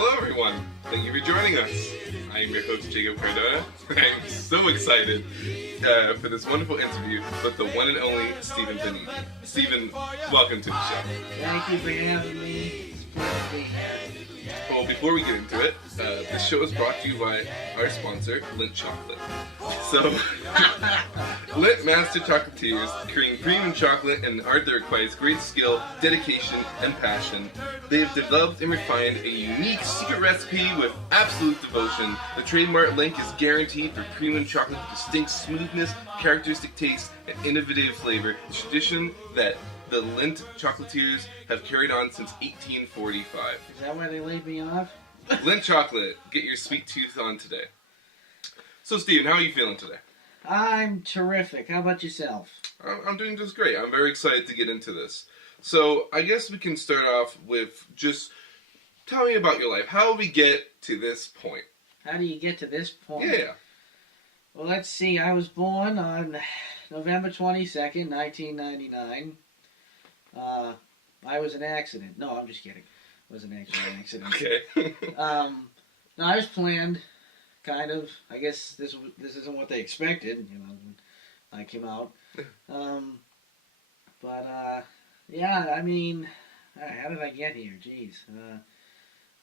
Hello everyone, thank you for joining us. I am your host Jacob Cardona. I am so excited for this wonderful interview with the one and only Stephen Bonini. Stephen, welcome to the show. Thank you for having me. It's a pleasure to be here. Well, before we get into it, this show is brought to you by our sponsor, Lindt Chocolate. So, Lindt Master Chocolatiers create premium chocolate and an art that requires great skill, dedication, and passion. They have developed and refined a unique secret recipe with absolute devotion. The trademark link is guaranteed for premium chocolate with distinct smoothness, characteristic taste, and innovative flavor. The tradition that the Lindt Chocolatiers have carried on since 1845. Is that why they laid me off? Lindt Chocolate, get your sweet tooth on today. So, Steven, how are you feeling today? I'm terrific. How about yourself? I'm doing just great. I'm very excited to get into this. So, I guess we can start off with just tell me about your life. How did we get to this point? How do you get to this point? Yeah. Well, let's see. I was born on November 22nd, 1999. I was an accident. No, I'm just kidding. It wasn't actually an accident. Okay. No, I was planned, kind of. I guess this isn't what they expected, when I came out. Yeah, I mean, how did I get here? Jeez.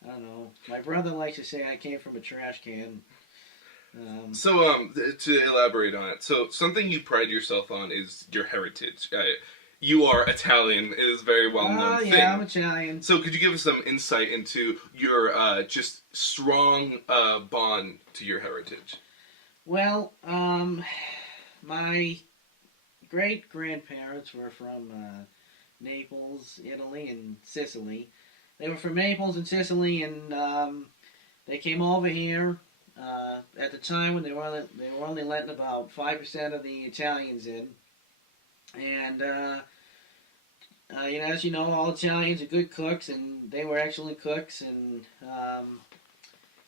I don't know. My brother likes to say I came from a trash can. To elaborate on it, so something you pride yourself on is your heritage. You are Italian. It is a very well-known thing. Yeah, I'm Italian. So could you give us some insight into your just strong bond to your heritage? Well, my great-grandparents were from Naples, Italy, and Sicily. They were from Naples and Sicily, and they came over here at the time when they were only letting about 5% of the Italians in. And, as you know, all Italians are good cooks, and they were excellent cooks. And when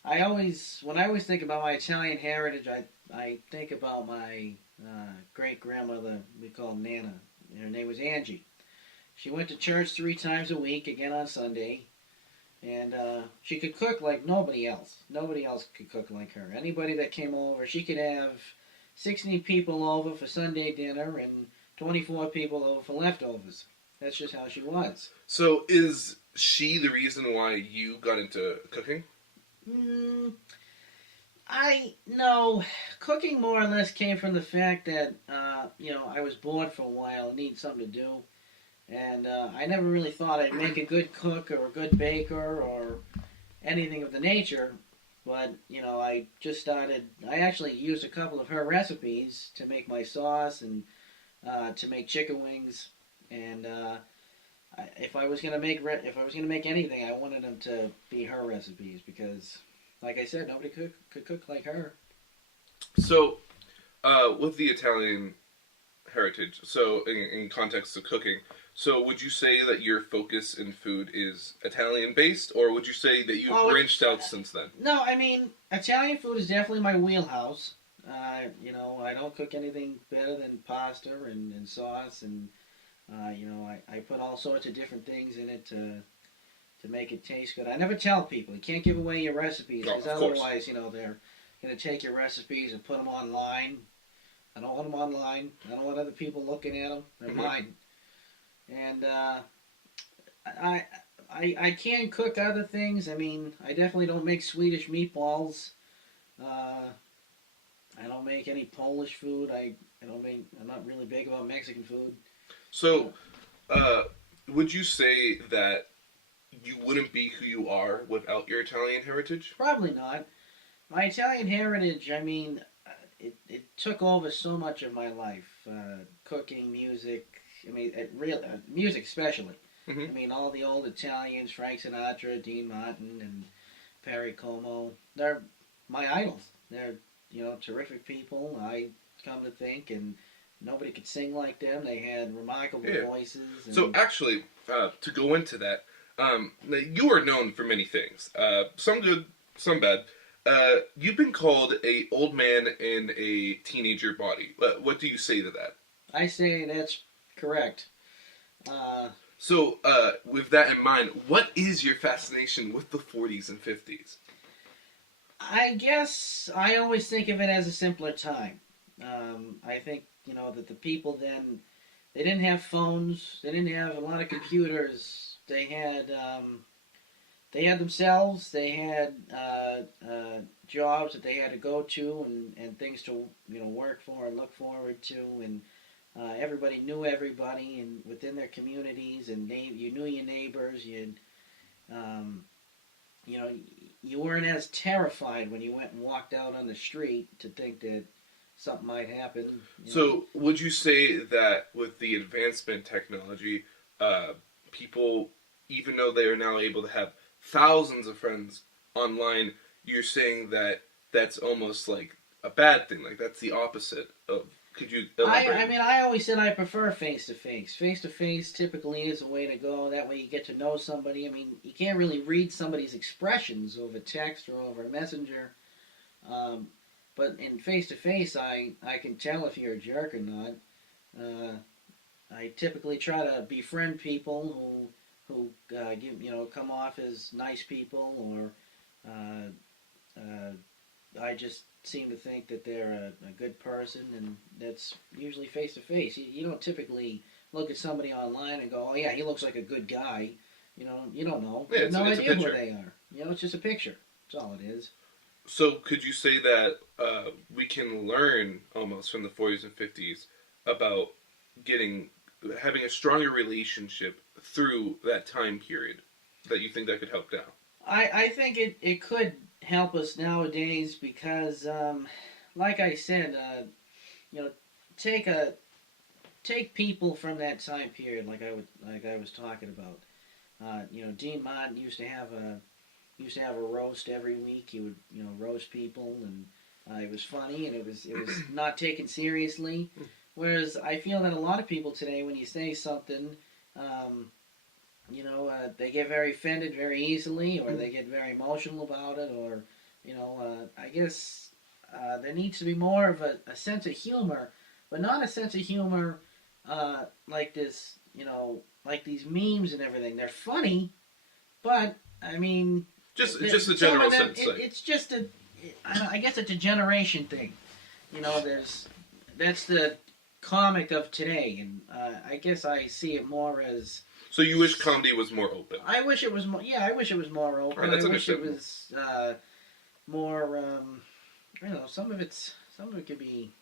I always think about my Italian heritage, I think about my great-grandmother, we call Nana. Her name was Angie. She went to church 3 times a week, again on Sunday. And she could cook like nobody else. Nobody else could cook like her. Anybody that came over, she could have 60 people over for Sunday dinner and 24 people over for leftovers. That's just how she was. So is she the reason why you got into cooking? No. Cooking more or less came from the fact that, I was bored for a while and needed something to do. And I never really thought I'd make a good cook or a good baker or anything of the nature. But, I actually used a couple of her recipes to make my sauce and to make chicken wings. And if I was gonna make anything, I wanted them to be her recipes because, like I said, nobody could cook like her. So, with the Italian heritage, so in context of cooking, so would you say that your focus in food is Italian-based, or would you say that you've branched out since then? No, I mean, Italian food is definitely my wheelhouse. I don't cook anything better than pasta and sauce, and I put all sorts of different things in it to make it taste good. I never tell people. You can't give away your recipes, because otherwise, they're going to take your recipes and put them online. I don't want them online. I don't want other people looking at them. They're mine. And I can cook other things. I mean, I definitely don't make Swedish meatballs. I don't make any Polish food. I'm not really big about Mexican food. So, would you say that you wouldn't be who you are without your Italian heritage? Probably not. My Italian heritage, I mean, it took over so much of my life. Cooking, music. I mean, music especially. Mm-hmm. I mean, all the old Italians, Frank Sinatra, Dean Martin, and Perry Como, they're my idols. They're, terrific people, I come to think, and nobody could sing like them. They had remarkable voices. And so actually, to go into that, you are known for many things. Some good, some bad. You've been called a old man in a teenager body. What do you say to that? I say that's correct. So, with that in mind, what is your fascination with the 40s and 50s? I guess I always think of it as a simpler time. I think that the people then they didn't have phones, they didn't have a lot of computers. They had themselves, they had jobs that they had to go to and things to work for and look forward to, and everybody knew everybody and within their communities, and you knew your neighbors. Um, you know, you weren't as terrified when you went and walked out on the street to think that something might happen. So, would you say that with the advancement technology, people, even though they are now able to have thousands of friends online, you're saying that that's almost like a bad thing? Like, that's the opposite of. Could you elaborate? I mean, I always said I prefer face to face. Face to face typically is a way to go. That way you get to know somebody. I mean, you can't really read somebody's expressions over text or over Messenger. But in face to face, I can tell if you're a jerk or not. I typically try to befriend people who come off as nice people, or I just seem to think that they're a good person, and that's usually face to face. You don't typically look at somebody online and go, "Oh yeah, he looks like a good guy." You don't know. Yeah, You have no it's a idea who picture. they are. It's just a picture. That's all it is. So, could you say that we can learn almost from the 40s and 50s about having a stronger relationship through that time period? That you think that could help now? I think it could help us nowadays because, like I said, take people from that time period, like I was talking about. Dean Martin used to have a roast every week. He would roast people, and it was funny, and it was not taken seriously. Whereas I feel that a lot of people today, when you say something, they get very offended very easily, or they get very emotional about it, or I guess there needs to be more of a sense of humor, but not a sense of humor like this, like these memes and everything. They're funny, but I mean, Just a general sense. it's just I guess it's a generation thing. That's the comic of today, and I guess I see it more as. So you wish comedy was more open? I wish it was more. Yeah, I wish it was more open. Right, that's I wish it understandable. was more. Some of it could be.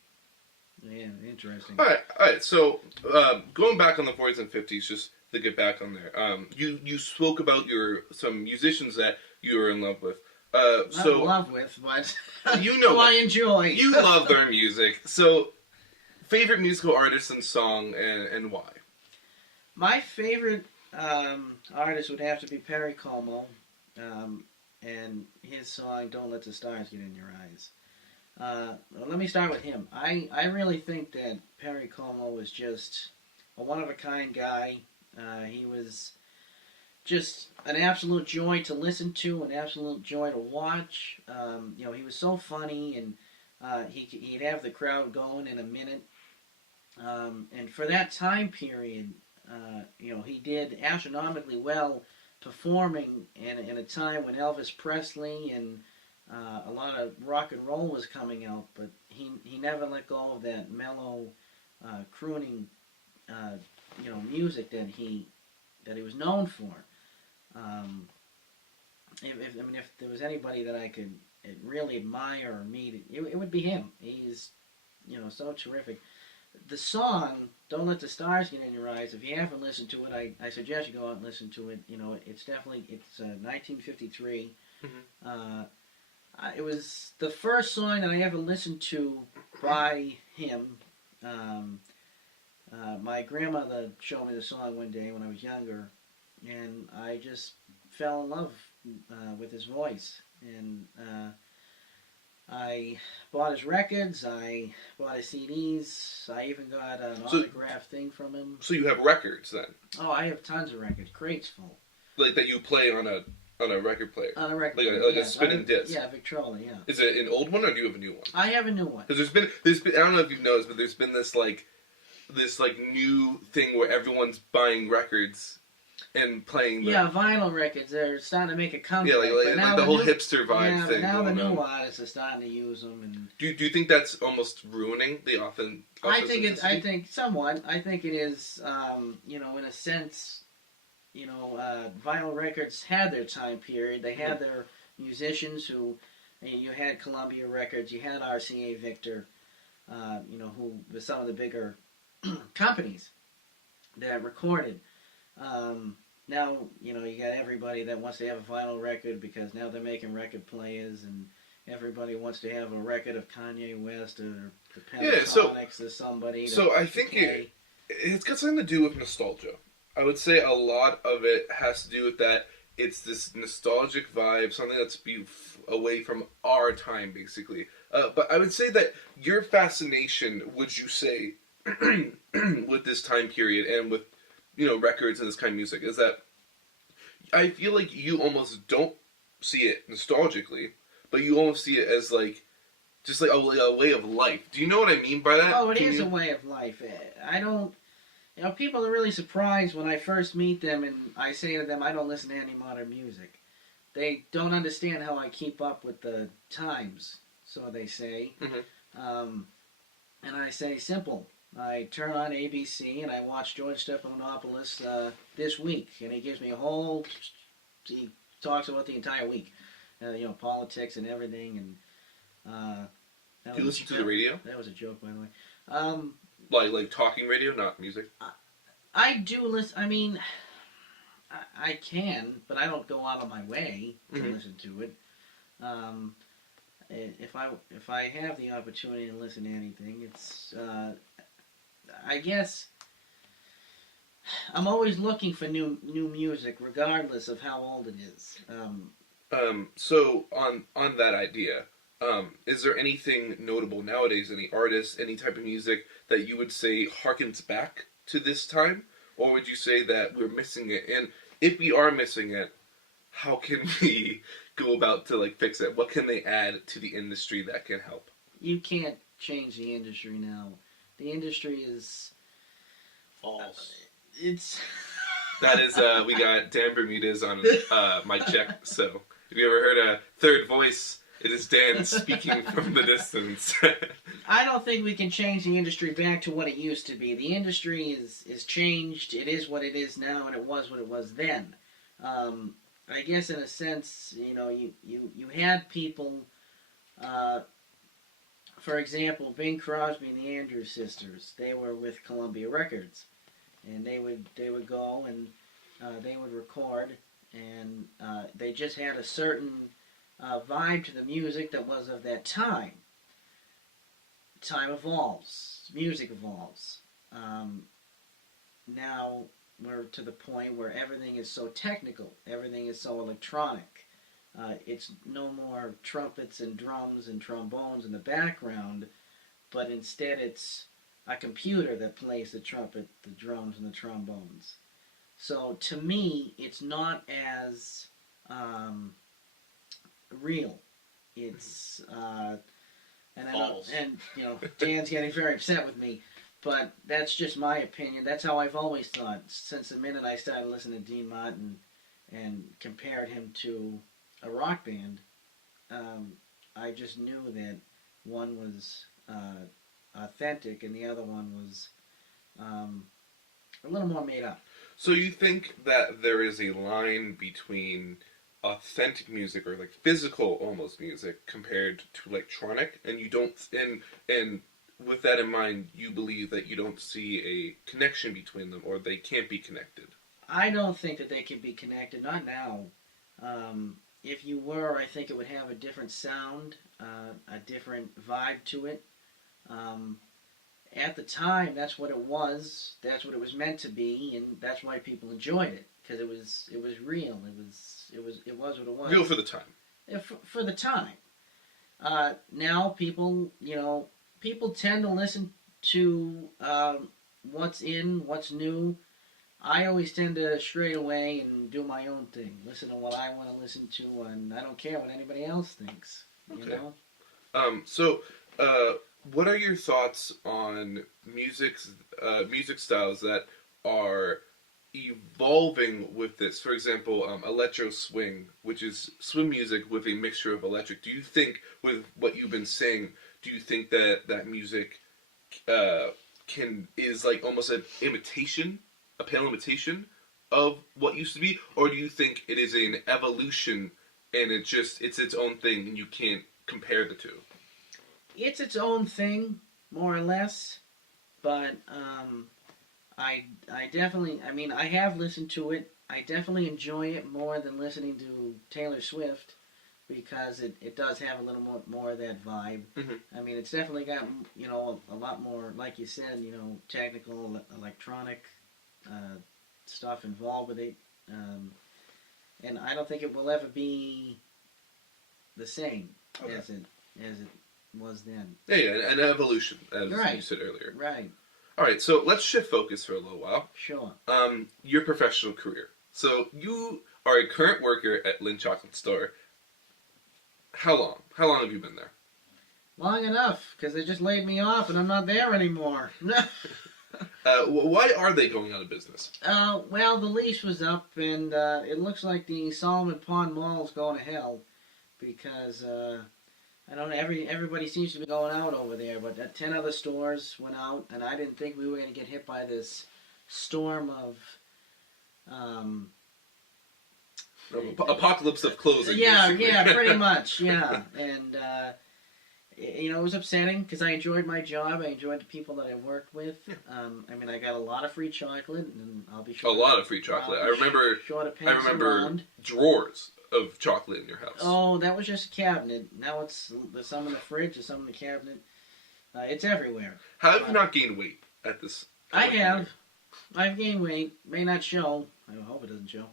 Yeah, interesting. All right. So going back on the 40s and 50s, just to get back on there, you spoke about some musicians that you were in love with. Not in love with, but who I enjoy. You love their music. So, favorite musical artist and song, and why? My favorite artist would have to be Perry Como, and his song "Don't Let the Stars Get in Your Eyes." Well, let me start with him. I really think that Perry Como was just a one-of-a-kind guy. He was just an absolute joy to listen to, an absolute joy to watch. He was so funny, and he'd have the crowd going in a minute. And for that time period, he did astronomically well performing in a time when Elvis Presley and a lot of rock and roll was coming out, but he never let go of that mellow, crooning, music that he was known for. If there was anybody that I could really admire or meet, it would be him. He's so terrific. The song "Don't Let the Stars Get in Your Eyes." If you haven't listened to it, I suggest you go out and listen to it. It's 1953. Mm-hmm. It was the first song that I ever listened to by him. My grandmother showed me the song one day when I was younger, and I just fell in love with his voice. And I bought his records, I bought his CDs, I even got an autograph thing from him. So you have records then? Oh, I have tons of records, crates full. Like that you play on a record player? On a record player. Like a spinning disc? Yeah, Victrola, yeah. Is it an old one or do you have a new one? I have a new one. Because there's been, I don't know if you've noticed, but there's been this new thing where everyone's buying records and playing the Yeah, vinyl records, they're starting to make a comeback. yeah, like the whole hipster vibe thing. But now the going new on. artists are starting to use them, and Do you think that's almost ruining the authenticity? I think somewhat. I think it is. You know, in a sense, you know, vinyl records had their time period. They had their musicians who, you had Columbia Records, you had RCA Victor, you know, who were some of the bigger companies that recorded. Now, you know, you got everybody that wants to have a vinyl record because now they're making record players, and everybody wants to have a record of Kanye West or the Pentatonics or somebody. So I think it's got something to do with nostalgia. I would say a lot of it has to do with that. It's this nostalgic vibe, something that's away from our time, basically. But I would say that your fascination, would you say, with this time period and with, you know, records and this kind of music, is that I feel like you almost don't see it nostalgically, but you almost see it as like just like a way of life. Do you know what I mean by that? Oh, it is a way of life. I don't. You know, people are really surprised when I first meet them and I say to them, I don't listen to any modern music. They don't understand how I keep up with the times, so they say. Mm-hmm. And I say, simple. I turn on ABC and I watch George Stephanopoulos this week, and he gives me a whole. He talks about the entire week, you know, politics and everything. And do you listen to the radio? That was a joke, by the way. Like talking radio, not music. I do listen. I mean, I can, but I don't go out of my way to listen to it. If I have the opportunity to listen to anything, it's I guess I'm always looking for new music, regardless of how old it is. So on that idea, is there anything notable nowadays? Any artists, any type of music that you would say harkens back to this time, or would you say that we're missing it? And if we are missing it, how can we go about to like fix it? What can they add to the industry that can help? You can't change the industry now. The industry is false. It's that is we got Dan Bermudez on mic check. So if you ever heard a third voice, it is Dan speaking from the distance. I don't think we can change the industry back to what it used to be. The industry is changed. It is what it is now, and it was what it was then. I guess in a sense, you know, you had people, for example, Bing Crosby and the Andrews Sisters. They were with Columbia Records, and they would go and they would record, and they just had a certain vibe to the music that was of that time. Time evolves, music evolves. Now we're to the point where everything is so technical, everything is so electronic. It's no more trumpets and drums and trombones in the background, but instead it's a computer that plays the trumpet, the drums, and the trombones. So to me, it's not as real. It's and false. And you know, Dan's getting very upset with me, but that's just my opinion. That's how I've always thought since the minute I started listening to Dean Martin and compared him to a rock band. I just knew that one was authentic and the other one was a little more made up. So you think that there is a line between authentic music or like physical almost music compared to electronic, and you don't, and with that in mind, you believe that you don't see a connection between them, or they can't be connected? I don't think that they can be connected, not now. If you were, I think it would have a different sound, a different vibe to it. At the time, that's what it was. That's what it was meant to be, and that's why people enjoyed it, because it was real. It was what it was. Real for the time. For the time. Now people tend to listen to what's in, what's new. I always tend to stray away and do my own thing. Listen to what I want to listen to, and I don't care what anybody else thinks. Okay. You know? So, what are your thoughts on music styles that are evolving with this? For example, electro swing, which is swing music with a mixture of electric. Do you think, with what you've been saying, do you think that music is like almost an imitation, a pale imitation of what used to be, or do you think it is an evolution and it's its own thing and you can't compare the two? It's its own thing, more or less, but I definitely, I mean, I have listened to it. I definitely enjoy it more than listening to Taylor Swift because it does have a little more of that vibe. Mm-hmm. I mean, it's definitely got, you know, a lot more, like you said, you know, technical, electronic stuff involved with it. And I don't think it will ever be the same as it was then. Yeah, an evolution, as Right. you said earlier. Right. All right, so let's shift focus for a little while. Sure. Your professional career. So you are a current worker at Lindt Chocolate Store. How long? How long have you been there? Long enough, because they just laid me off and I'm not there anymore. Why are they going out of business? Well, the lease was up, and it looks like the Solomon Pond Mall is going to hell because I don't know. Everybody seems to be going out over there, but 10 other stores went out, and I didn't think we were going to get hit by this storm of. Apocalypse of closing. Yeah, basically. yeah, pretty much, yeah, and. You know, it was upsetting because I enjoyed my job. I enjoyed the people that I worked with. I mean, I got a lot of free chocolate, and I'll be sure. A lot of free chocolate. I remember. Sure to pass I remember around. drawers of chocolate in your house. Oh, that was just a cabinet. Now there's some in the fridge, there's some in the cabinet. It's everywhere. How have you not gained weight at this? I have. I've gained weight. May not show. I hope it doesn't show,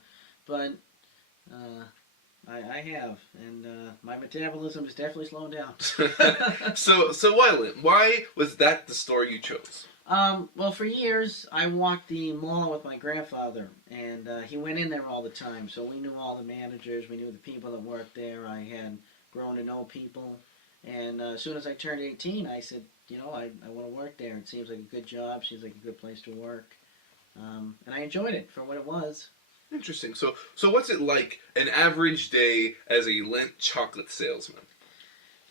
but. I have, and my metabolism is definitely slowing down. So why Lindt? Why was that the store you chose? Well, for years, I walked the mall with my grandfather, and he went in there all the time, so we knew all the managers, we knew the people that worked there. I had grown to know people, and as soon as I turned 18, I said, you know, I want to work there. It seems like a good job, seems like a good place to work, and I enjoyed it for what it was. Interesting. So what's it like an average day as a Lindt chocolate salesman?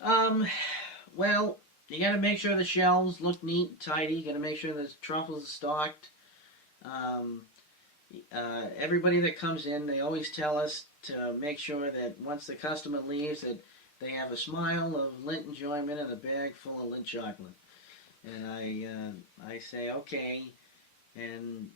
Well, you got to make sure the shelves look neat and tidy. You got to make sure the truffles are stocked. Everybody that comes in, they always tell us to make sure that once the customer leaves, that they have a smile of Lindt enjoyment and a bag full of Lindt chocolate. And I say okay, and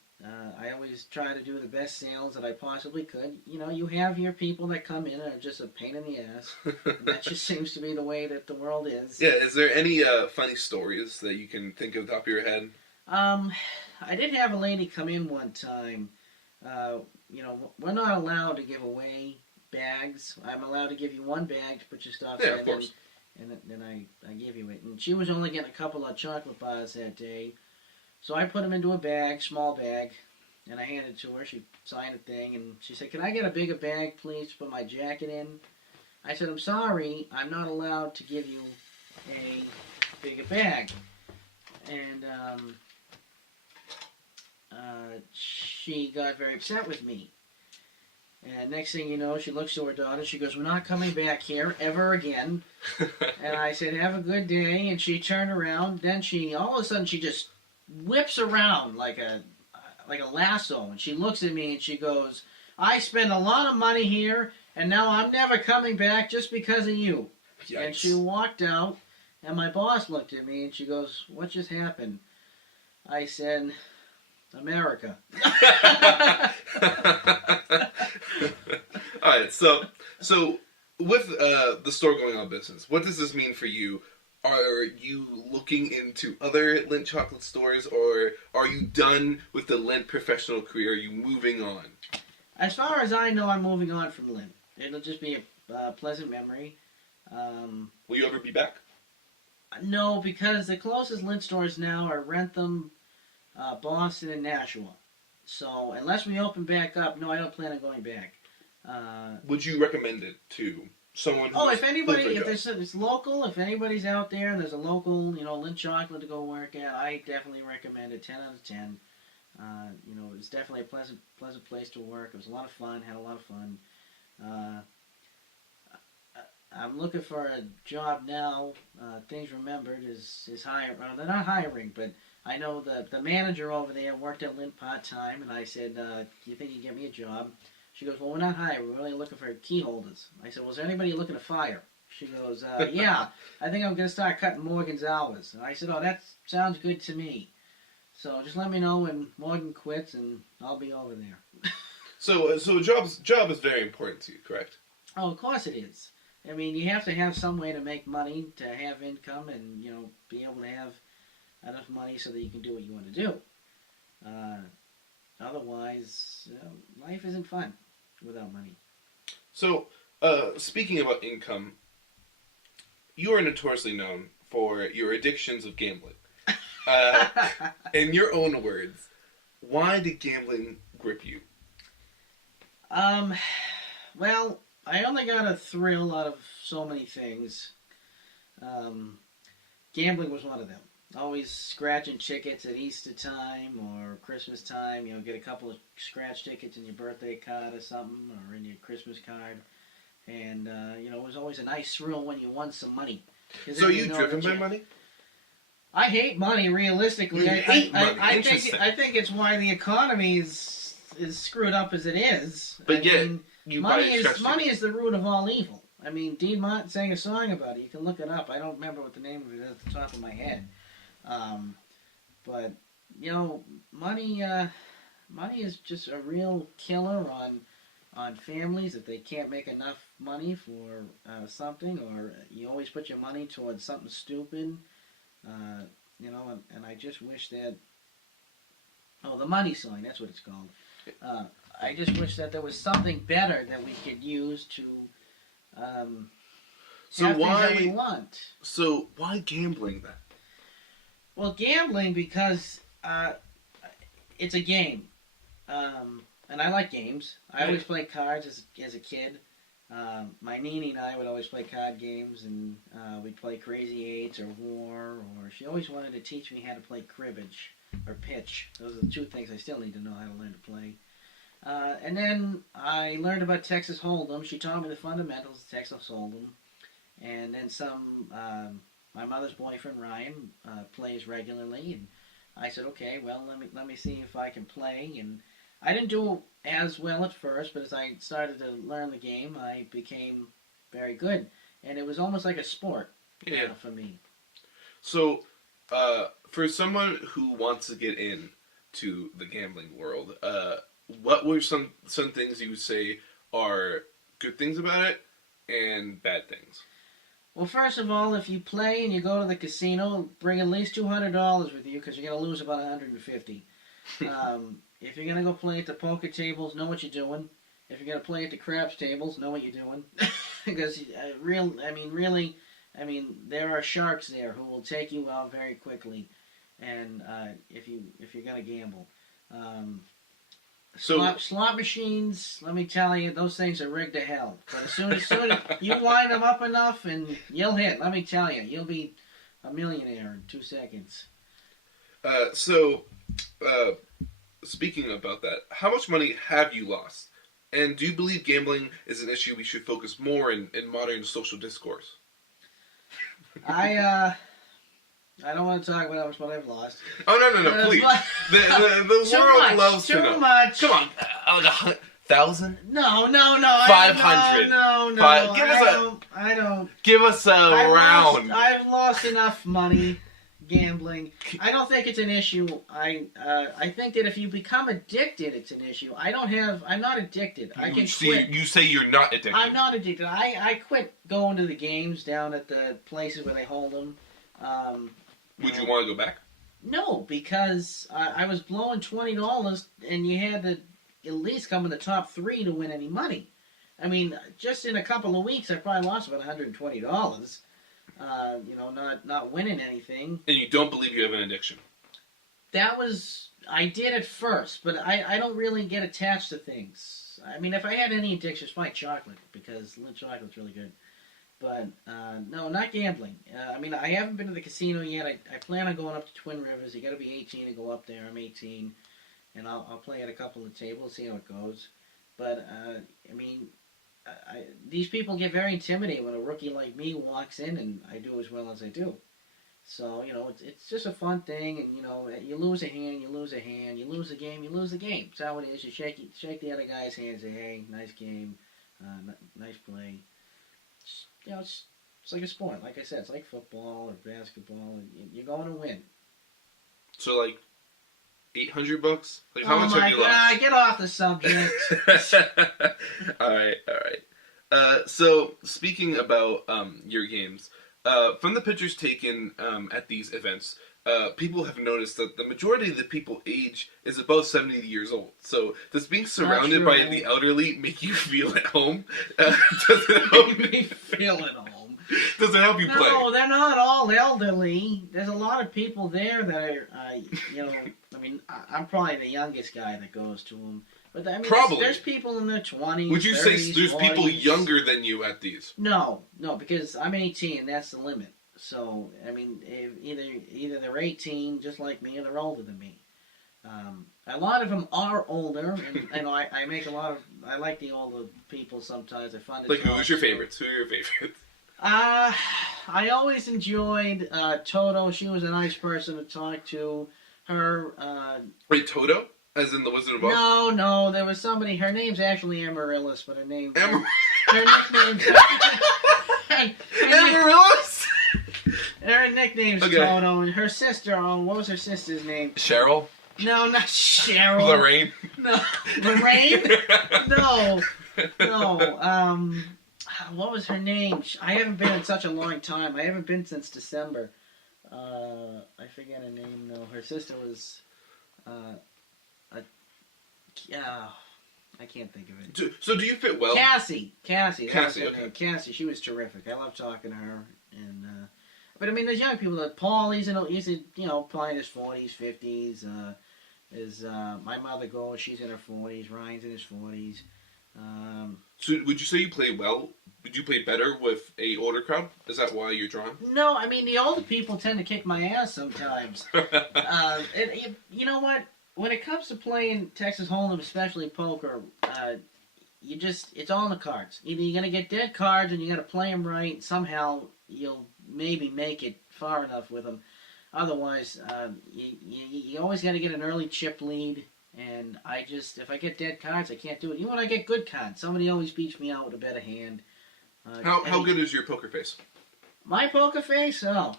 I always try to do the best sales that I possibly could. You know, you have your people that come in and are just a pain in the ass. And that just seems to be the way that the world is. Yeah, is there any funny stories that you can think of the top of your head? I did have a lady come in one time. You know, we're not allowed to give away bags. I'm allowed to give you one bag to put your stuff in. Yeah, of course. And then I give you it. And she was only getting a couple of chocolate bars that day. So I put them into a bag, small bag, and I handed it to her. She signed a thing, and she said, "Can I get a bigger bag, please, to put my jacket in?" I said, "I'm sorry, I'm not allowed to give you a bigger bag." And she got very upset with me. And next thing you know, she looks to her daughter. She goes, "We're not coming back here ever again." And I said, "Have a good day." And she turned around. Then all of a sudden, she just whips around like a lasso, and she looks at me and she goes, "I spend a lot of money here, and now I'm never coming back just because of you." Yikes. And she walked out, and my boss looked at me and she goes, "What just happened?" I said, "America." All right, so with the store going out of business, what does this mean for you? Are you looking into other Lindt chocolate stores, or are you done with the Lindt professional career? Are you moving on? As far as I know, I'm moving on from Lindt. It'll just be a pleasant memory. Will you ever be back? No, because the closest Lindt stores now are Rentham, Boston, and Nashua. So unless we open back up, no, I don't plan on going back. Would you recommend it to someone? If anybody, it's local, if anybody's out there and there's a local, Lindt chocolate to go work at, I definitely recommend it. 10 out of 10. It was definitely a pleasant place to work. It was a lot of fun. Had a lot of fun. Uh, I'm looking for a job now. Things Remembered is hiring. Well, they're not hiring, but I know the manager over there worked at Lint part-time, and I said, do you think you can get me a job? She goes, well, we're not hiring. We're only looking for key holders. I said, well, is there anybody you're looking to fire? She goes, yeah, I think I'm going to start cutting Morgan's hours. And I said, oh, that sounds good to me. So just let me know when Morgan quits, and I'll be over there. So a job is very important to you, correct? Oh, of course it is. I mean, you have to have some way to make money, to have income, and, be able to have enough money so that you can do what you want to do. Otherwise, life isn't fun without money. So, speaking about income, you are notoriously known for your addictions of gambling. In your own words, why did gambling grip you? Well, I only got a thrill out of so many things. Gambling was one of them. Always scratching tickets at Easter time or Christmas time. Get a couple of scratch tickets in your birthday card or something, or in your Christmas card. And, it was always a nice thrill when you won some money. So are you driven by money? I hate money, realistically. You hate money. I think it's why the economy is screwed up as it is. But money is the root of all evil. I mean, Dean Martin sang a song about it. You can look it up. I don't remember what the name of it is at the top of my head. But money is just a real killer on families if they can't make enough money for something, or you always put your money towards something stupid. And I just wish that. Oh, the money song. That's what it's called. I just wish that there was something better that we could use to have things that we want. So why gambling then? Well, gambling because it's a game, and I like games. I always played cards as a kid. My Nini and I would always play card games, and we'd play Crazy Eights or War, or she always wanted to teach me how to play cribbage or pitch. Those are the two things I still need to know how to learn to play. And then I learned about Texas Hold'em. She taught me the fundamentals of Texas Hold'em. And then my mother's boyfriend, Ryan, plays regularly. And I said, okay, well, let me see if I can play. And I didn't do as well at first, but as I started to learn the game, I became very good. And it was almost like a sport for me. So, for someone who wants to get into the gambling world, what were some things you would say are good things about it and bad things? Well, first of all, if you play and you go to the casino, bring at least $200 with you because you're going to lose about $150. If you're going to go play at the poker tables, know what you're doing. If you're going to play at the craps tables, know what you're doing. Because, really, there are sharks there who will take you out very quickly. And if you're going to gamble. Slot machines, let me tell you, those things are rigged to hell. But as soon as you wind them up enough and you'll hit, let me tell you, you'll be a millionaire in 2 seconds. Speaking about that, how much money have you lost? And do you believe gambling is an issue we should focus more in modern social discourse? I don't want to talk about how much money I've lost. Oh, no, please. The world loves to know. Too much. Come on. 1,000? No. 500. No. I don't. Give us a round. I've lost enough money gambling. I don't think it's an issue. I think that if you become addicted, it's an issue. I'm not addicted. I can quit. You say you're not addicted. I'm not addicted. I quit going to the games down at the places where they hold them. Would you want to go back? No, because I was blowing $20, and you had to at least come in the top 3 to win any money. I mean, just in a couple of weeks, I probably lost about $120. Not winning anything. And you don't believe you have an addiction? I did at first, but I don't really get attached to things. I mean, if I had any addictions, probably chocolate, because Lindt chocolate's really good. But, no, not gambling. I haven't been to the casino yet. I plan on going up to Twin Rivers. You got to be 18 to go up there. I'm 18. and I'll play at a couple of tables, see how it goes. But I mean, these people get very intimidated when a rookie like me walks in and I do as well as I do. So it's just a fun thing, and you lose a hand, you lose a hand, you lose a game, you lose a game. That's how it is. You shake the other guy's hand, and say, hey, nice game, nice play. It's like a sport. Like I said, it's like football or basketball, and you're going to win. So like $800? Like how Oh much my have you lost? God! Get off the subject. All right. So speaking about your games, from the pictures taken at these events, people have noticed that the majority of the people age is above 70 years old. So does being surrounded by the elderly make you feel at home? Does it help me feel at home? Does it help you play? No, they're not all elderly. There's a lot of people there that are, I mean, I'm probably the youngest guy that goes to them. But I mean, there's people in their 20s. Would you 30s, say there's 40s. people younger than you at these? No, because I'm 18. That's the limit. So I mean, either they're 18, just like me, or they're older than me. A lot of them are older, and I make a lot of. I like the older people sometimes. I find it. Like, who's your favorites? Who are your favorites? I always enjoyed Toto. She was a nice person to talk to. Her. Wait, Toto? As in the Wizard of Oz? No, there was somebody. Her name's actually Amaryllis, but her name. Her nickname's. Amaryllis? Her nickname's Toto, and her sister. Oh, what was her sister's name? Cheryl. No, not Cheryl. Lorraine. No, Lorraine. No. What was her name? I haven't been in such a long time. I haven't been since December. I forget her name. No, her sister was. I can't think of it. So do you fit well? Cassie. Cassie, okay. Cassie, she was terrific. I love talking to her. And but I mean, there's young people. Paul, he's probably in his 40s, 50s. My mother goes, she's in her 40s. Ryan's in his 40s. So would you say you play well? Would you play better with a older crowd? Is that why you're drawn? No, I mean, the older people tend to kick my ass sometimes. You know what? When it comes to playing Texas Hold'em, especially poker, it's all in the cards. Either you're going to get dead cards and you got to play them right. Somehow you'll maybe make it far enough with them. Otherwise, you always got to get an early chip lead. And if I get dead cards, I can't do it. Even when I get good cards, somebody always beats me out with a better hand. How good is your poker face? My poker face? Oh,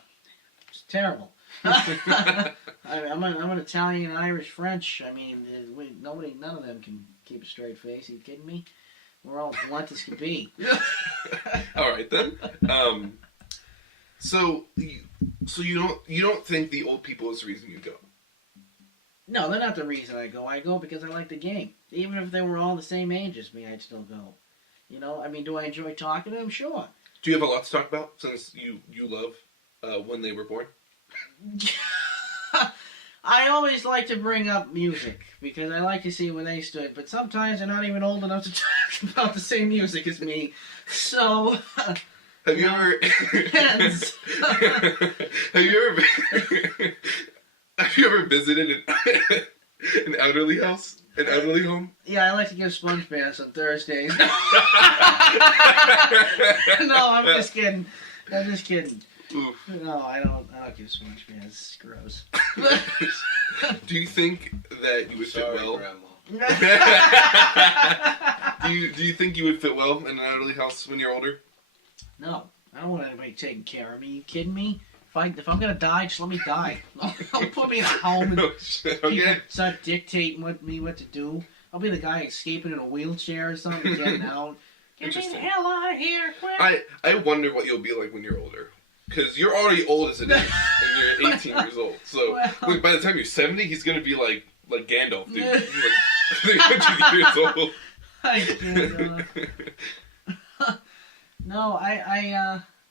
it's terrible. I'm an Italian, Irish, French. I mean, none of them can keep a straight face. Are you kidding me? We're all blunt as can be. All right then. So you don't think the old people is the reason you go? No, they're not the reason I go. I go because I like the game. Even if they were all the same age as me, I'd still go. I mean, do I enjoy talking to them? Sure. Do you have a lot to talk about since you love when they were born? I always like to bring up music because I like to see where they stood. But sometimes they're not even old enough to talk about the same music as me. So... Have you ever... Have you ever visited an elderly house? An elderly home? Yeah, I like to give sponge baths on Thursdays. No, I'm just kidding. Oof. No, I don't give sponge baths. It's gross. Do you think that you would fit well? Do you think you would fit well in an elderly house when you're older? No, I don't want anybody taking care of me. You kidding me? If I'm gonna die, just let me die. Don't put me in a home and people start dictating what to do. I'll be the guy escaping in a wheelchair or something, getting out. Get me the hell out of here, quick! I wonder what you'll be like when you're older. Because you're already old as it is, and you're 18 years old. So by the time you're 70, he's gonna be like Gandalf, dude. He's like 300 years old. I can't. No,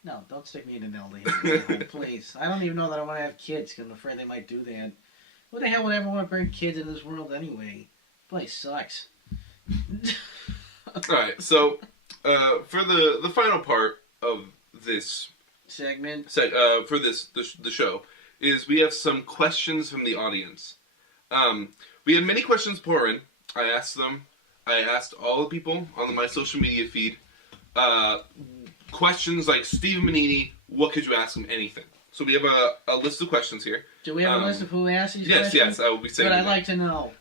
no, don't stick me in an elderly home, please. I don't even know that I want to have kids because I'm afraid they might do that. Who the hell would ever want to bring kids into this world anyway? Place sucks. Alright, so for the final part of this segment, for the show, is we have some questions from the audience. We had many questions pour in. I asked all the people on my social media feed questions like Steve Bonini, what could you ask him? Anything. So we have a list of questions here. Do we have a list of who asked these questions? Yes, I will be saying. But I'd like to know.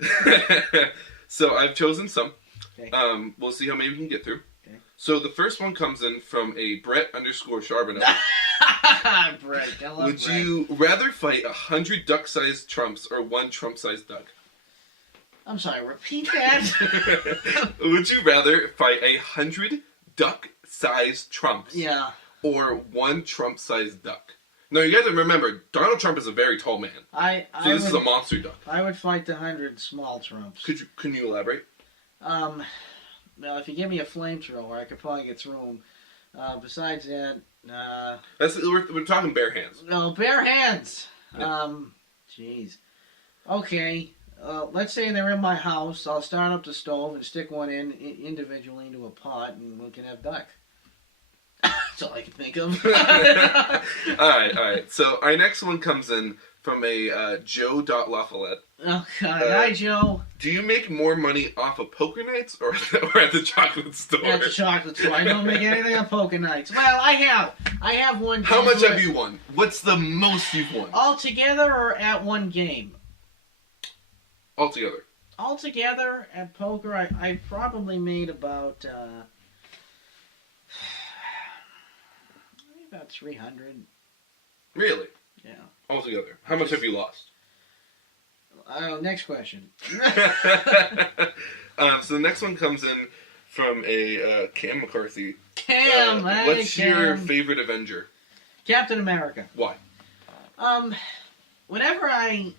So I've chosen some. Okay. We'll see how many we can get through. Okay. So the first one comes in from a Brett_Charbonneau. Brett, I love Would Brett. you rather fight 100 duck-sized Trumps or 1 Trump-sized duck? I'm sorry, repeat that? Would you rather fight 100 duck-sized Trumps? Yeah. Or 1 Trump-sized duck? Now, you got to remember, Donald Trump is a very tall man. So this is a monster duck. I would fight the 100 small Trumps. Can you elaborate? Well, if you give me a flamethrower, I could probably get through them. Besides that, we're talking bare hands. no, bare hands. Yeah. Jeez. Okay. Let's say they're in my house. I'll start up the stove and stick one individually into a pot, and we can have duck. That's all I can think of. All right. So our next one comes in from a Joe.LaFollette. Oh, God. Hi, Joe. Do you make more money off of poker nights or at the chocolate store? At the chocolate store. I don't make anything on poker nights. Well, I have one. How much have you won? What's the most you've won? Altogether or at one game? Altogether. Altogether at poker, I probably made about 300. Really? Yeah. Altogether. How much have you lost? Next question. So the next one comes in from a Cam McCarthy. Cam, what's your favorite Avenger? Captain America. Why? Whenever I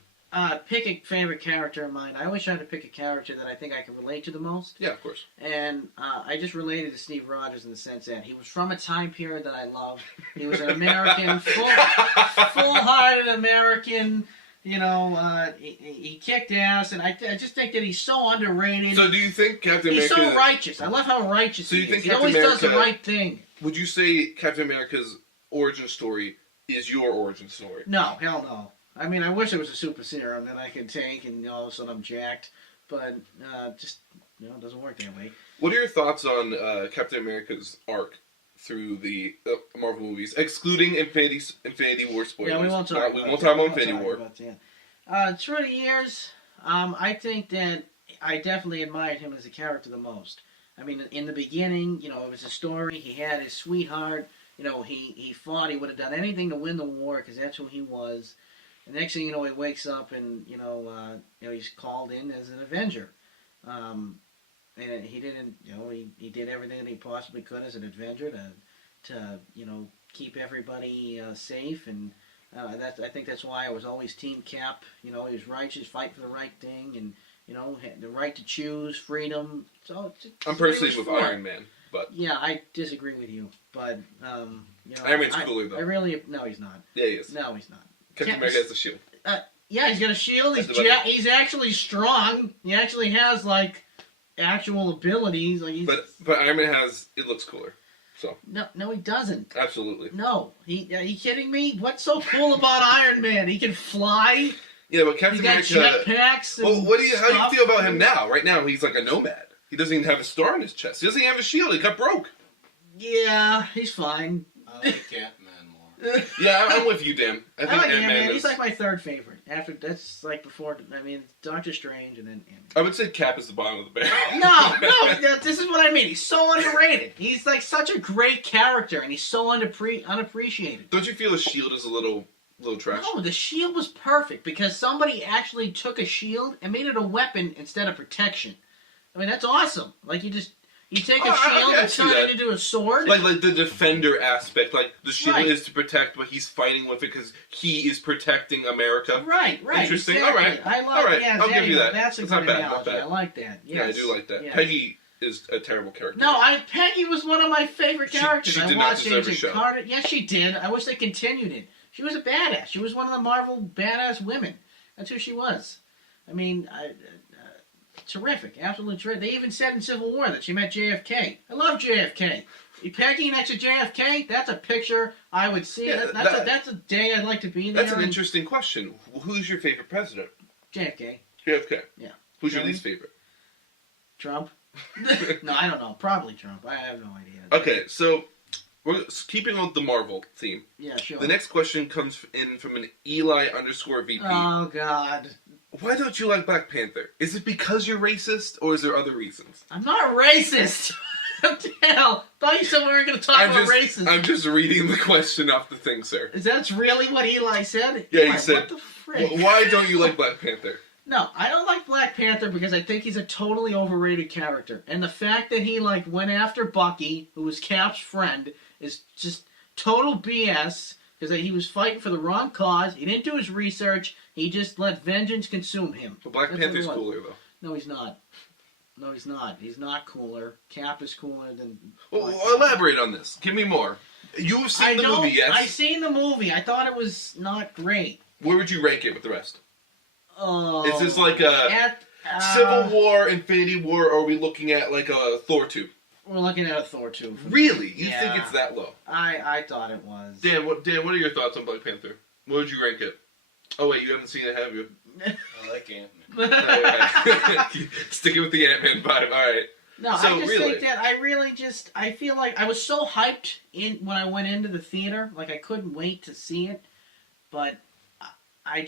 pick a favorite character of mine, I always try to pick a character that I think I can relate to the most. Yeah, of course. And I just related to Steve Rogers in the sense that he was from a time period that I loved. He was an American, full-hearted American. You know, he kicked ass, and I just think that he's so underrated. So do you think Captain America... He's so righteous. I love how righteous he is. Think He Captain always America, does the right thing. Would you say Captain America's origin story is your origin story? No, hell no. I mean, I wish there was a super serum that I could take, and all of a sudden I'm jacked. But just, it doesn't work that way. What are your thoughts on Captain America's arc through the Marvel movies, excluding Infinity War spoilers? Yeah, we won't talk about Infinity War. Through the years, I think that I definitely admired him as a character the most. I mean, in the beginning, it was a story. He had his sweetheart. He fought. He would have done anything to win the war because that's who he was. And next thing you know, he wakes up and he's called in as an Avenger. And he didn't, he did everything that he possibly could as an Avenger to keep everybody safe. And I think that's why I was always Team Cap. He was righteous, fight for the right thing, and had the right to choose, freedom. So I'm personally with Iron Man, but yeah, I disagree with you. But Iron Man's cooler though. No, he's not. Yeah, he is. No, he's not. Captain America has a shield. Yeah, he's got a shield. He's actually strong. He actually has actual abilities. But Iron Man it looks cooler. So no, he doesn't. Absolutely. No, are you kidding me? What's so cool about Iron Man? He can fly. Yeah, but Captain America. Jetpacks. Well, how do you feel about him now? Right now, he's like a nomad. He doesn't even have a star on his chest. He doesn't even have a shield. He got broke. Yeah, he's fine. I like Ant-Man more. Yeah, I'm with you, Dan. I think Ant-Man. He's like my third favorite. That's before. I mean, Doctor Strange and then Ant-Man. I would say Cap is the bottom of the barrel. No, this is what I mean. He's so underrated. He's such a great character, and he's so unappreciated. Don't you feel the shield is a little trash? No, the shield was perfect because somebody actually took a shield and made it a weapon instead of protection. I mean, that's awesome. You take a shield and turn it into a sword. Like the defender aspect. Like, the shield is to protect, but he's fighting with it because he is protecting America. Right. Interesting. Exactly. All right. I like I'll give you that. That's a good analogy. I like that. Yes. Yeah, I do like that. Yes. Peggy is a terrible character. No, Peggy was one of my favorite characters. She did I not watched deserve a Agent show. Carter. Yes, she did. I wish they continued it. She was a badass. She was one of the Marvel badass women. That's who she was. I mean, terrific. Absolutely terrific. They even said in Civil War that she met JFK. I love JFK. Peggy next to JFK, that's a picture I would see. Yeah, that's a day I'd like to be there. That's an interesting question. Who's your favorite president? JFK. JFK. Yeah. Who's your Really? least favorite? Trump? No, I don't know. Probably Trump. I have no idea. Okay, so we're keeping on the Marvel theme. Yeah, sure. The next question comes in from an Eli_VP. Oh, God. Why don't you like Black Panther? Is it because you're racist, or is there other reasons? I'm not racist. What the hell? Thought you said we weren't going to talk about racism. I'm just reading the question off the thing, sir. Is that really what Eli said? Yeah, Eli, he said, what the frick? Why don't you like Black Panther? No, I don't like Black Panther because I think he's a totally overrated character. And the fact that he, went after Bucky, who was Cap's friend, is just total BS because he was fighting for the wrong cause. He didn't do his research. He just let vengeance consume him. But Black That's Panther's what it was. cooler, though. No, he's not. No, he's not. He's not cooler. Cap is cooler than... Well, elaborate on this. Give me more. You've seen the movie, yes? I've seen the movie. I thought it was not great. Where would you rank it with the rest? Oh, Is this like a Civil War, Infinity War, or are we looking at like a Thor 2? We're looking at a Thor 2. Really? You Yeah. think it's that low? I thought it was. Dan, what are your thoughts on Black Panther? What would you rank it? Oh wait, you haven't seen it, have you? I like Ant-Man. Alright. Sticking with the Ant-Man vibe, alright. No, So, I just really? think that I feel like I was so hyped when I went into the theater, like I couldn't wait to see it, but I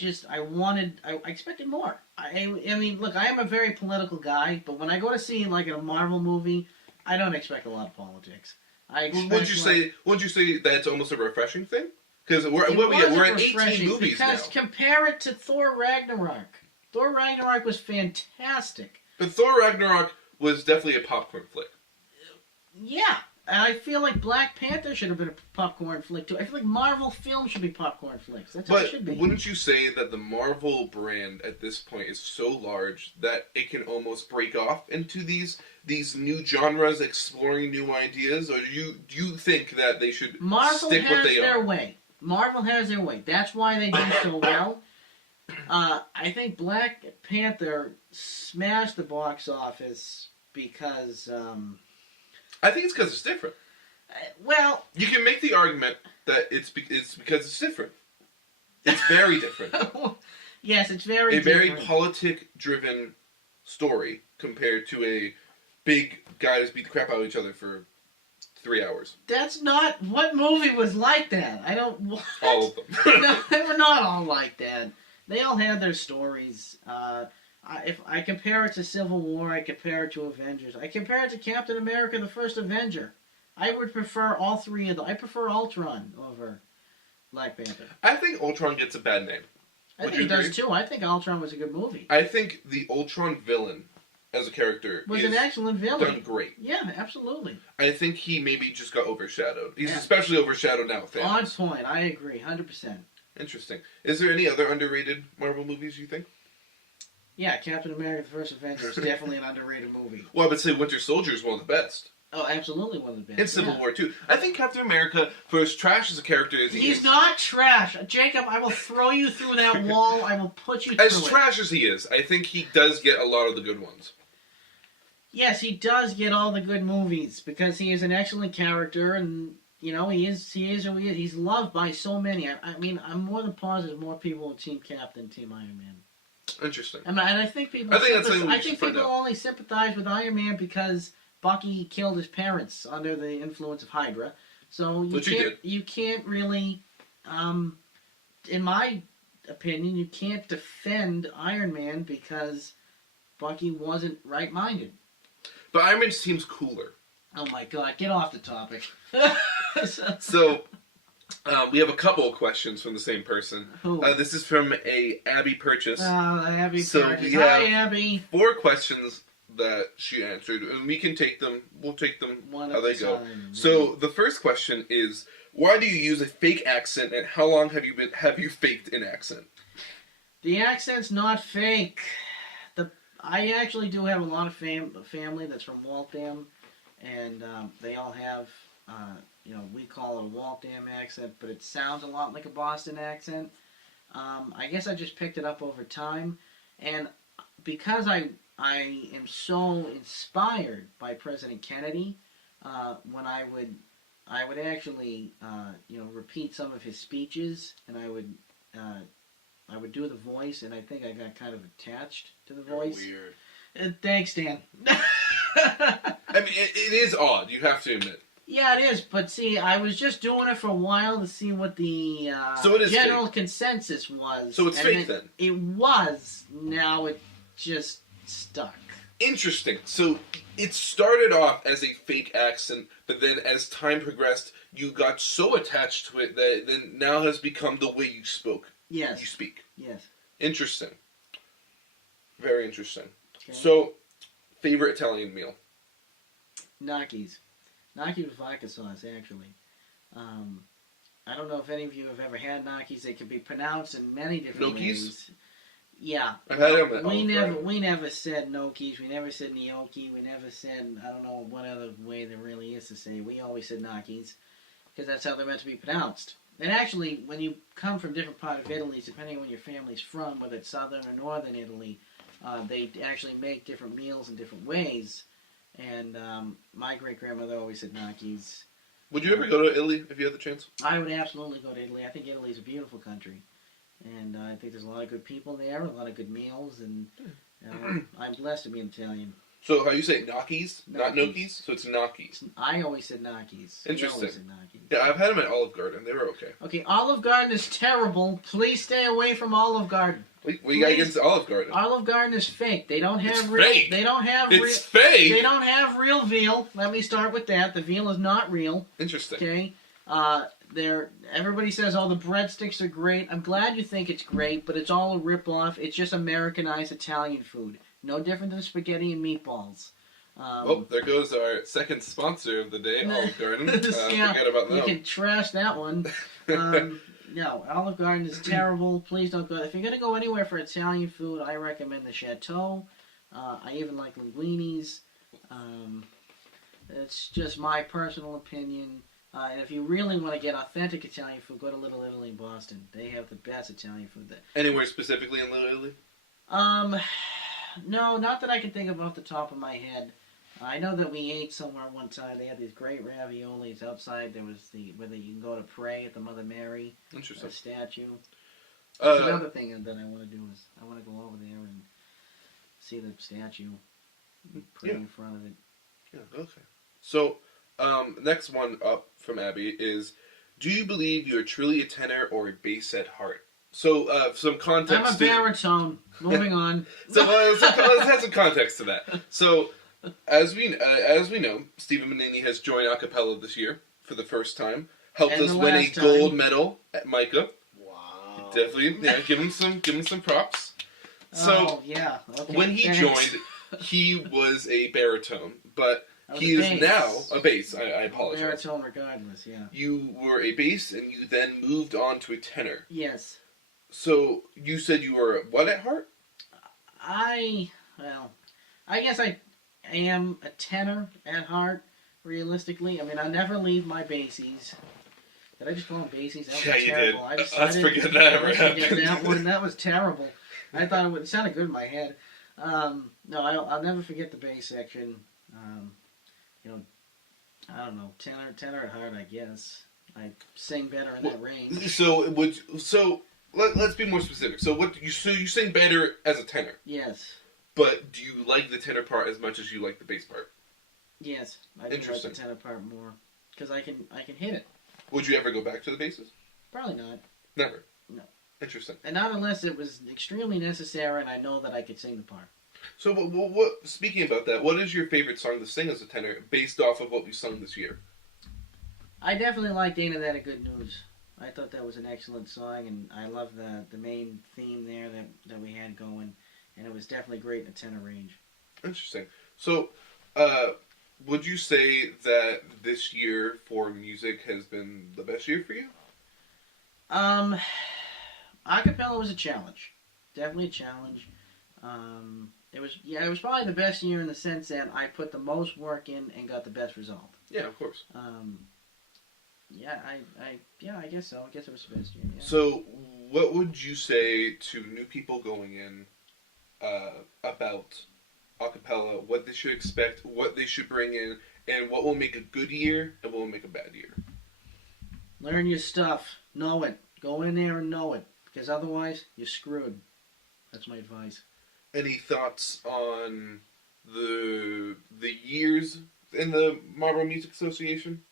expected more. I mean, look, I am a very political guy, but when I go to see like a Marvel movie, I don't expect a lot of politics. I expect. Would you say that's almost a refreshing thing? Because we're at 18 movies now. Because compare it to Thor Ragnarok. Thor Ragnarok was fantastic. But Thor Ragnarok was definitely a popcorn flick. Yeah, and I feel like Black Panther should have been a popcorn flick too. I feel like Marvel films should be popcorn flicks. That's how it should be. But wouldn't you say that the Marvel brand at this point is so large that it can almost break off into these new genres, exploring new ideas? Or do you think that they should stick what they are? Marvel has their way. That's why they do so well. I think Black Panther smashed the box office because... I think it's because it's different. Well... You can make the argument that it's because it's different. It's very different. Yes, it's very different. A very politic-driven story compared to a big guys beat the crap out of each other for 3 hours. That's not... What movie was like that? I don't... What? All of them. No, they were not all like that. They all had their stories. If I compare it to Civil War, I compare it to Avengers. I compare it to Captain America, the First Avenger. I would prefer all three of them. I prefer Ultron over Black Panther. I think Ultron gets a bad name. I think he does too. I think Ultron was a good movie. I think the Ultron villain as a character was an excellent villain. Done great. Yeah, absolutely. I think he maybe just got overshadowed. He's especially overshadowed now with Thanos. On point. I agree, 100%. Interesting. Is there any other underrated Marvel movies you think? Yeah, Captain America: The First Avenger is definitely an underrated movie. Well, I would say Winter Soldier is one of the best. Oh, absolutely one of the best. And Civil War too. I think Captain America, for as trash as a character as he is, he's not trash, Jacob. I will throw you through that wall. I will put you through as trash as he is, I think he does get a lot of the good ones. Yes, he does get all the good movies because he is an excellent character, and you know he is who he is. He's loved by so many. I mean, I'm more than positive more people will Team Cap than Team Iron Man. Interesting. And I think people. I think people only sympathize with Iron Man because Bucky killed his parents under the influence of Hydra. So you can't really, in my opinion, you can't defend Iron Man because Bucky wasn't right-minded. But Iron Man seems cooler. Oh my God! Get off the topic. So. We have a couple of questions from the same person. This is from a Abby Purchase. Abby so Purchase. We Hi, have Abby. 4 questions that she answered, and we can take them. We'll take them how they go. So the first question is, why do you use a fake accent, and how long have you faked an accent? The accent's not fake. I actually do have a lot of family that's from Waltham, and they all have. We call it a Waltham accent, but it sounds a lot like a Boston accent. I guess I just picked it up over time, and because I am so inspired by President Kennedy, when I would actually repeat some of his speeches, and I would I would do the voice, and I think I got kind of attached to the voice. Weird. Thanks, Dan. I mean, it is odd. You have to admit. Yeah, it is. But see, I was just doing it for a while to see what the So it is general fake. consensus was. So it's and fake then? It was. Now it just stuck. Interesting. So it started off as a fake accent, but then as time progressed, you got so attached to it that it then now has become the way you spoke. Yes. You speak. Yes. Interesting. Very interesting. Okay. So, favorite Italian meal? Gnocchis. Gnocchi with vodka sauce, actually. I don't know if any of you have ever had gnocchis. They can be pronounced in many different Gnocchis? ways. Yeah. I've had them at We Olive never Garden. we never said gnocchis. We never said gnocchi. We never said, I don't know what other way there really is to say. We always said gnocchis because that's how they're meant to be pronounced. And actually, when you come from different part of Italy, depending on where your family's from, whether it's southern or northern Italy, they actually make different meals in different ways. And my great-grandmother always said gnocchis. Would you ever go to Italy if you had the chance? I would absolutely go to Italy. I think Italy's a beautiful country. And I think there's a lot of good people there, a lot of good meals, and I'm blessed to be Italian. So how you say gnocchis, not Gnocchis. gnocchis? So it's gnocchis. I always said gnocchis. You Interesting. always said gnocchis. Yeah, I've had them at Olive Garden. They were okay. Okay, Olive Garden is terrible. Please stay away from Olive Garden. What you got against Olive Garden? Olive Garden is fake. They don't have It's real. fake. They don't have It's real. fake. They don't have real veal. Let me start with that. The veal is not real. Interesting. Okay. Everybody says, "Oh, the breadsticks are great." I'm glad you think it's great, but it's all a rip-off. It's just Americanized Italian food. No different than spaghetti and meatballs. Oh, there goes our second sponsor of the day, Olive Garden. Yeah, Forget about you them. can trash that one. No, Olive Garden is terrible. Please don't go. If you're gonna go anywhere for Italian food, I recommend the Chateau. I even like linguinis. It's just my personal opinion. And if you really want to get authentic Italian food, go to Little Italy in Boston. They have the best Italian food there. Anywhere specifically in Little Italy? No, not that I can think of off the top of my head. I know that we ate somewhere one time. They had these great raviolis outside. There was where you can go to pray at the Mother Mary Interesting. statue. That's Uh, another thing that I want to do is I want to go over there and see the statue, pray in front of it. yeah, okay. So, next one up from Abby is, do you believe you are truly a tenor or a bass at heart? So, some context. I'm a baritone. Moving on. So let's have some context to that. So, as we know, Stephen Bonini has joined a cappella this year for the first time. Helped And us the win a last time. gold medal at Micah. Wow. Definitely, yeah. Give him some props. So Oh, yeah. Okay, when he thanks. joined, he was a baritone, but I was he a is bass. now a bass. I apologize. Baritone regardless, yeah. You were a bass, and you then moved on to a tenor. Yes. So you said you were what at heart? I guess I am a tenor at heart, realistically. I mean, I never leave my bassies. Did I just call them bassies? That was Yeah, you terrible. did. I Let's didn't- forget that ever let's forget happened. that one. That was terrible. I thought it sounded good in my head. No, I'll never forget the bass section. I don't know, tenor at heart, I guess. I sing better in that range. So let's be more specific. So you sing better as a tenor, Yes. but do you like the tenor part as much as you like the bass part? Yes. I do like the Interesting. tenor part more. Because I can hit it. Would you ever go back to the basses? Probably not. Never. No. Interesting. And not unless it was extremely necessary and I know that I could sing the part. So what? Speaking about that, what is your favorite song to sing as a tenor, based off of what we sung this year? I definitely liked Ain't That a Good News. I thought that was an excellent song, and I love the main theme there that we had going, and it was definitely great in a tenor range. Interesting. So, would you say that this year for music has been the best year for you? Acapella was a challenge. Definitely a challenge. It was probably the best year in the sense that I put the most work in and got the best result. Yeah, of course. I guess so. I guess it was the best year. Yeah. So, what would you say to new people going in about acapella, what they should expect, what they should bring in, and what will make a good year and what will make a bad year? Learn your stuff. Know it. Go in there and know it. because otherwise you're screwed. That's my advice. Any thoughts on the years in the Marlboro Music Association?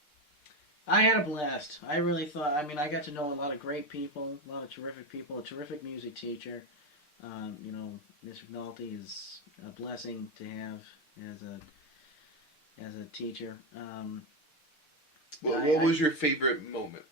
I had a blast. I really thought. I mean, I got to know a lot of great people, a lot of terrific people, a terrific music teacher. Miss McNulty is a blessing to have as a teacher. What was your favorite moment?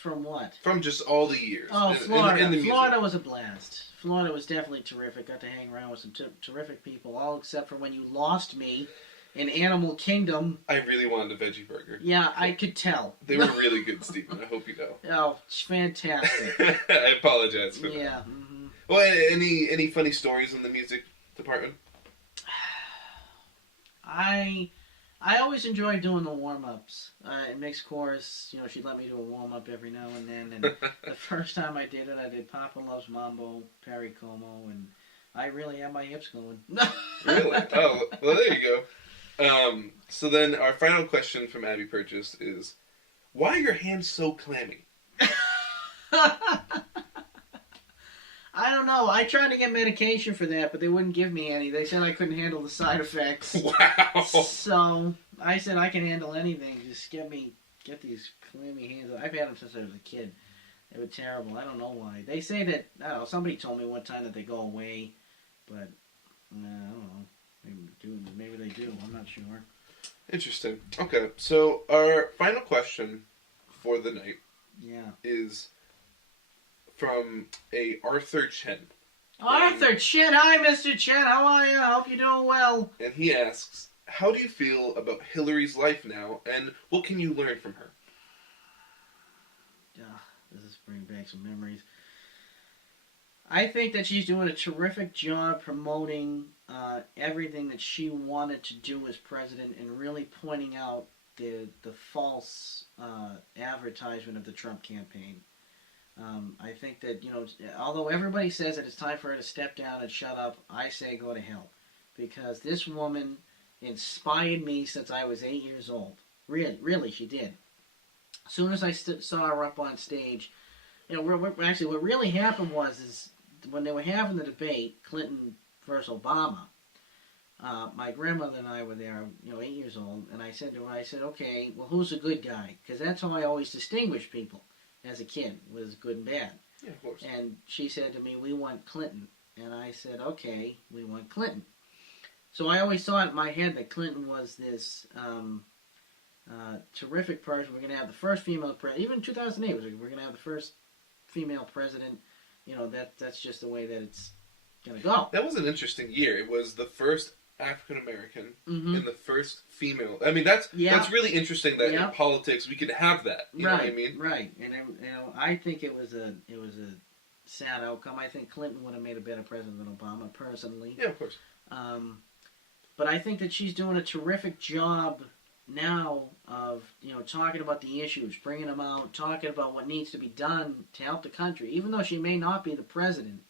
From what? From just all the years. Oh, Florida. In the music. Florida was a blast. Florida was definitely terrific. Got to hang around with some terrific people, all except for when you lost me in Animal Kingdom. I really wanted a veggie burger. Yeah, I could tell. They were really good, Stephen. I hope you know. Oh, it's fantastic. I apologize for that. Yeah. Mm-hmm. Well, any funny stories in the music department? I always enjoyed doing the warm-ups. In mixed chorus, she'd let me do a warm-up every now and then. And the first time I did it, I did Papa Loves Mambo, Perry Como, and I really had my hips going. Really? Oh, well, there you go. So then our final question from Abby Purchase is, why are your hands so clammy? I don't know. I tried to get medication for that, but they wouldn't give me any. They said I couldn't handle the side effects. Wow. So I said I can handle anything. Just get these clammy hands. I've had them since I was a kid. They were terrible. I don't know why. They say that, I don't know, somebody told me one time that they go away, but I don't know. Maybe they do. I'm not sure. Interesting. Okay, so our final question for the night is from a Arthur Chen. Arthur Chen! Hi, Mr. Chen! How are you? I hope you're doing well. And he asks, how do you feel about Hillary's life now, and what can you learn from her? This is bringing back some memories. I think that she's doing a terrific job promoting everything that she wanted to do as president and really pointing out the false advertisement of the Trump campaign. I think that, although everybody says that it's time for her to step down and shut up, I say go to hell. Because this woman inspired me since I was 8 years old. Really, she did. As soon as I saw her up on stage, what really happened is when they were having the debate, Clinton versus Obama, my grandmother and I were there, 8 years old, and I said to her, okay, well, who's a good guy? Because that's how I always distinguished people as a kid, was good and bad. Yeah, of course. And she said to me, we want Clinton. And I said, okay, we want Clinton. So I always thought in my head that Clinton was this terrific person. We're going to have the first female president. Even in 2008, we're going to have the first female president. That's just the way that it's going to go. That was an interesting year. It was the first African American Mm-hmm. and the first female. I mean, that's really interesting that in politics we could have that. You know what I mean? Right. And I think it was a sad outcome. I think Clinton would have made a better president than Obama, personally. Yeah, of course. But I think that she's doing a terrific job now of talking about the issues, bringing them out, talking about what needs to be done to help the country. Even though she may not be the president,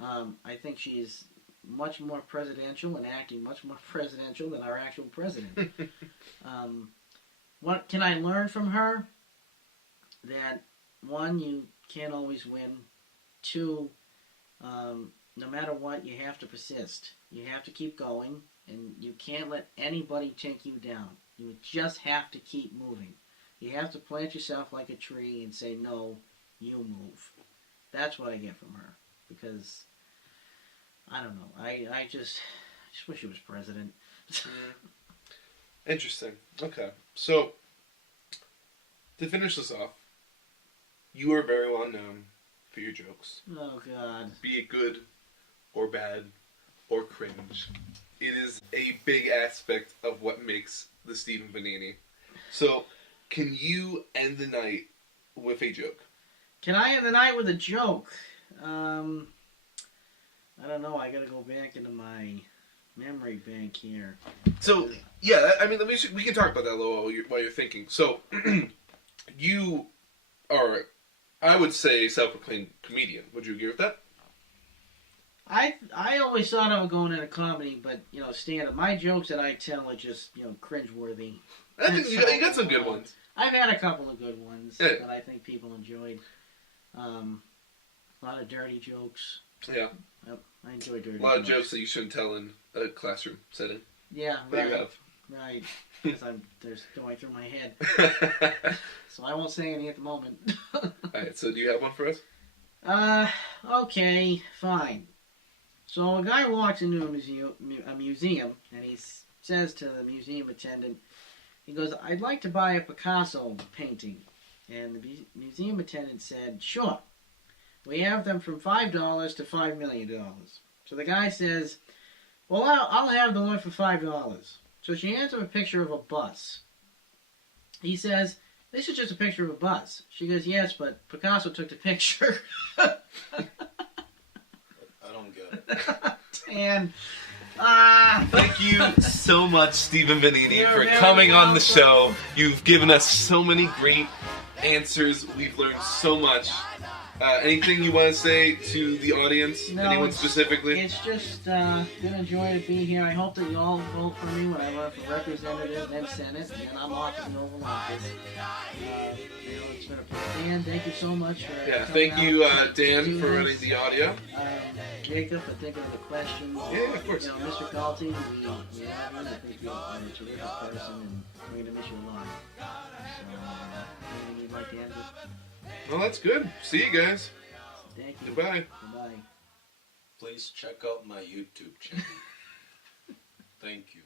I think she's much more presidential and acting much more presidential than our actual president. What can I learn from her? That, one, you can't always win. Two, no matter what, you have to persist. You have to keep going, and you can't let anybody take you down. You just have to keep moving. You have to plant yourself like a tree and say, no, you move. That's what I get from her. Because, I don't know, I just wish he was president. Interesting. Okay. So, to finish this off, you are very well known for your jokes. Oh, God. Be it good or bad or cringe. It is a big aspect of what makes the Stephen Bonini. So, can you end the night with a joke? Can I end the night with a joke? I don't know. I gotta go back into my memory bank here. So, yeah, I mean, we can talk about that a little while you're thinking. So, you are, I would say, self-proclaimed comedian. Would you agree with that? I always thought I was going into comedy, but, stand-up. My jokes that I tell are just, cringeworthy. I think you got some good ones. I've had a couple of good ones Yeah. that I think people enjoyed. A lot of dirty jokes. Yeah. Yep, I enjoy dirty jokes. A lot of jokes that you shouldn't tell in a classroom setting. Yeah, That right. you have. Right. Because they're going through my head. So I won't say any at the moment. Alright, so do you have one for us? Okay, fine. So a guy walks into a museum, and he says to the museum attendant, he goes, "I'd like to buy a Picasso painting." And the museum attendant said, "Sure. We have them from $5 to $5 million." So the guy says, "Well, I'll have the one for $5. So she hands him a picture of a bus. He says, "This is just a picture of a bus." She goes, "Yes, but Picasso took the picture." I don't get it. And Thank you so much, Stephen Bonini, You're for very coming on the welcome. show. You've given us so many great answers. We've learned so much. Anything you want to say to the audience? No, Anyone it's- specifically? It's just been a joy to be here. I hope that you all vote for me when I run for representative, then Senate, and then I'm off to the Oval Office. It's been a pleasure. Dan, thank you so much for Yeah, coming thank you, out to Dan, do for this. running the audio. Jacob, for thinking of the questions. Yeah, of course. Mr. Galti, we love you. I think you're a terrific person, and we're going to miss you a lot. So, anything you'd like to add? Well, that's good. See you guys. Thank you. Goodbye. Goodbye. Please check out my YouTube channel. Thank you.